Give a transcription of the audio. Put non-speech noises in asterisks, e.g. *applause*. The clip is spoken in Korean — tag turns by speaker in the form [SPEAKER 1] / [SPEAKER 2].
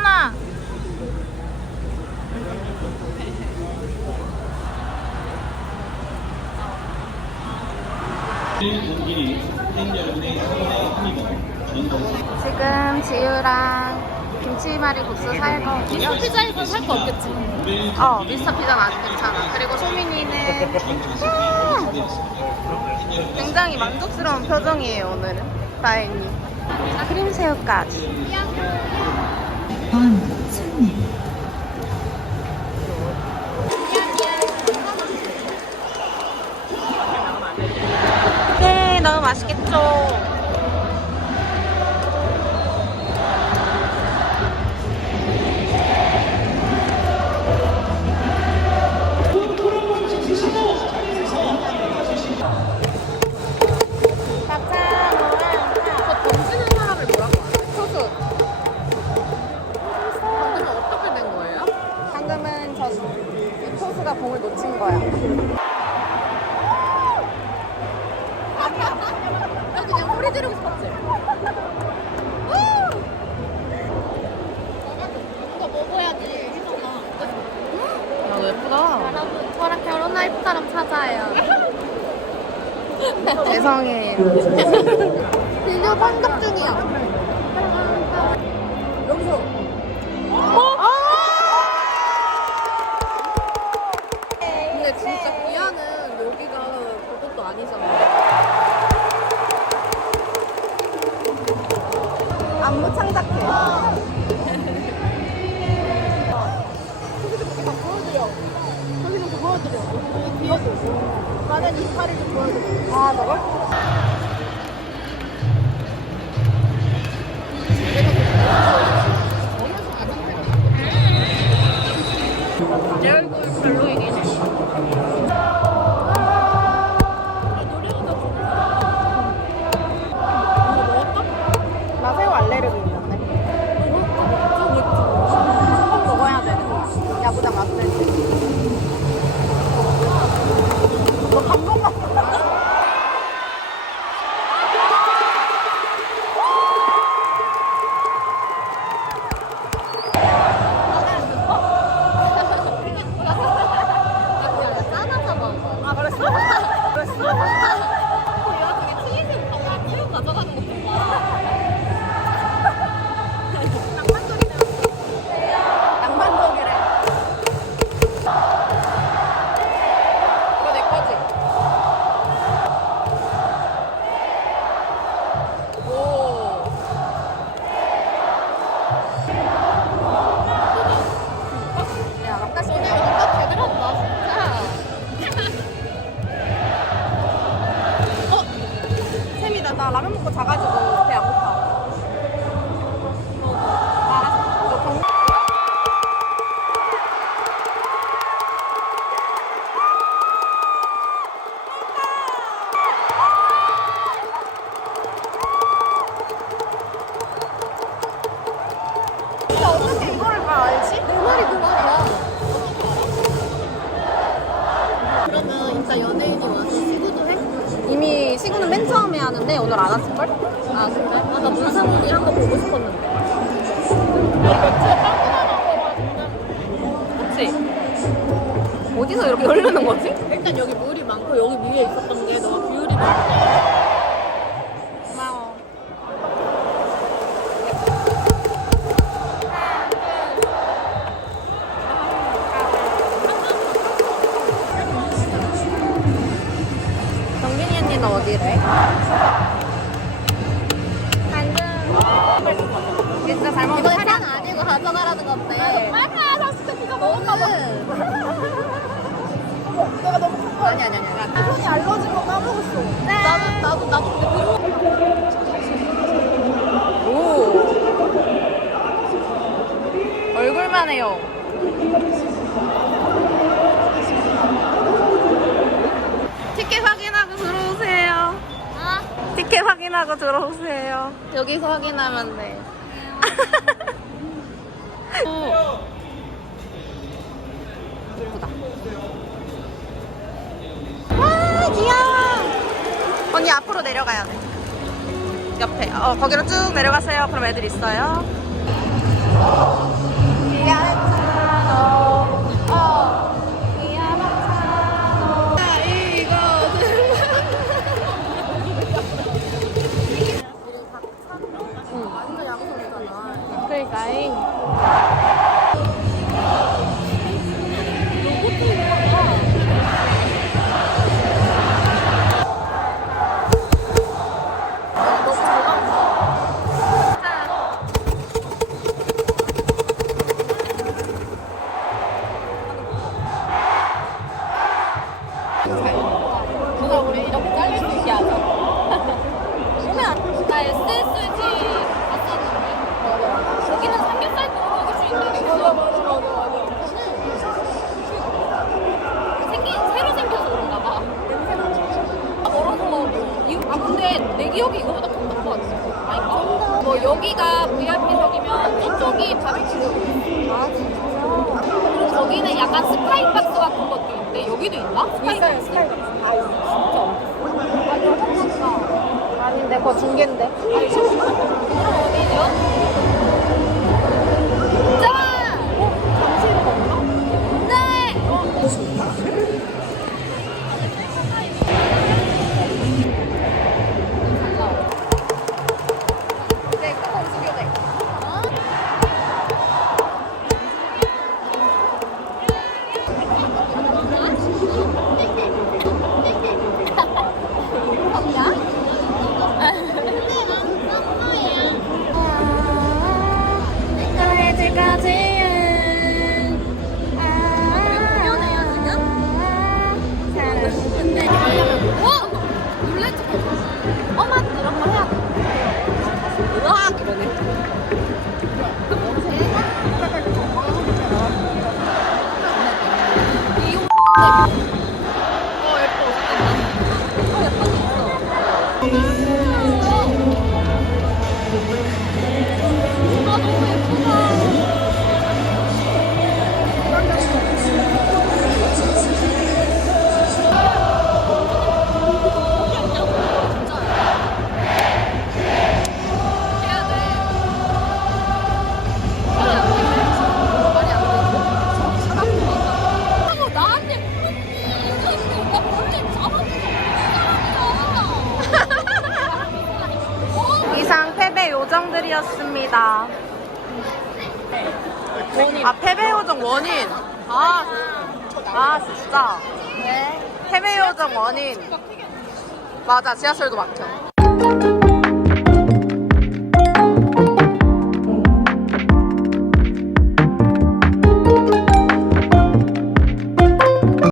[SPEAKER 1] 태연아. 지금 지유랑 김치말이 국수 살 거고요.
[SPEAKER 2] 피자에서 살거 없겠지?
[SPEAKER 1] 어, 미스터 피자는 아직 괜찮아. 그리고 소민이는 음! 굉장히 만족스러운 표정이에요, 오늘은. 다행히. 크림 새우까지. 네, 이 포수가 공을 놓친 거야.
[SPEAKER 2] 나 그냥 소리 지르고 싶었지? 이거 먹어야지 희성아
[SPEAKER 1] 야, 너 예쁘다.
[SPEAKER 2] 여러분 저랑 결혼할 사람 찾아요
[SPEAKER 1] 죄송해요.
[SPEAKER 2] 비디오 판독 중이야 아니잖아
[SPEAKER 1] 안무 창작해.
[SPEAKER 2] 거기서 보여드려 거기서 보여드려 여기 뒤에서 나는 이파리를 좀 보여드려
[SPEAKER 1] 아, 저걸?
[SPEAKER 2] 내 얼굴 별로이긴 해.
[SPEAKER 1] 감사합니다. 라면 먹고 자가지고 하는데 오늘 안 왔을걸?
[SPEAKER 2] 아, 진짜? 아, 나 문상훈이 한 거 보고 싶었는데.
[SPEAKER 1] 그치? 어디서 이렇게 *laughs* 열리는 거지?
[SPEAKER 2] 일단 여기 물이 많고 여기 위에 있었던 게 너가 비율이 많아. 가져가라는 건데. 빨리 나 진짜 네가 먹을까 봐.
[SPEAKER 1] 내가 너무 궁금 아니 아니 아니 손이 알러진 거 까먹었어.
[SPEAKER 2] 나도, 나도, 나도 근데
[SPEAKER 1] 오. 얼굴만 해요. 티켓 확인하고 들어오세요.
[SPEAKER 2] 아,
[SPEAKER 1] 티켓 확인하고 들어오세요. 여기서 확인하면 돼 *laughs* 오. 예쁘다 와 귀여워. 언니 앞으로 내려가야 돼. 옆에. 어 거기로 쭉 내려가세요. 그럼 애들 있어요 그
[SPEAKER 2] 여기가 VIP석이면 저쪽이 바비큐. 아 진짜? 그리고 거기는 약간 스카이박스 같은 것도 있는데 여기도 있나? 스카이박스. 아 진짜. 아 이거
[SPEAKER 1] 아닌데, 그거 중계인데.
[SPEAKER 2] 어디 이거
[SPEAKER 1] 요정들이었습니다. 아, 패배 요정 원인. 아, 아, 진짜.
[SPEAKER 2] 네.
[SPEAKER 1] 패배 요정 원인. 맞아, 지하철도 막혀.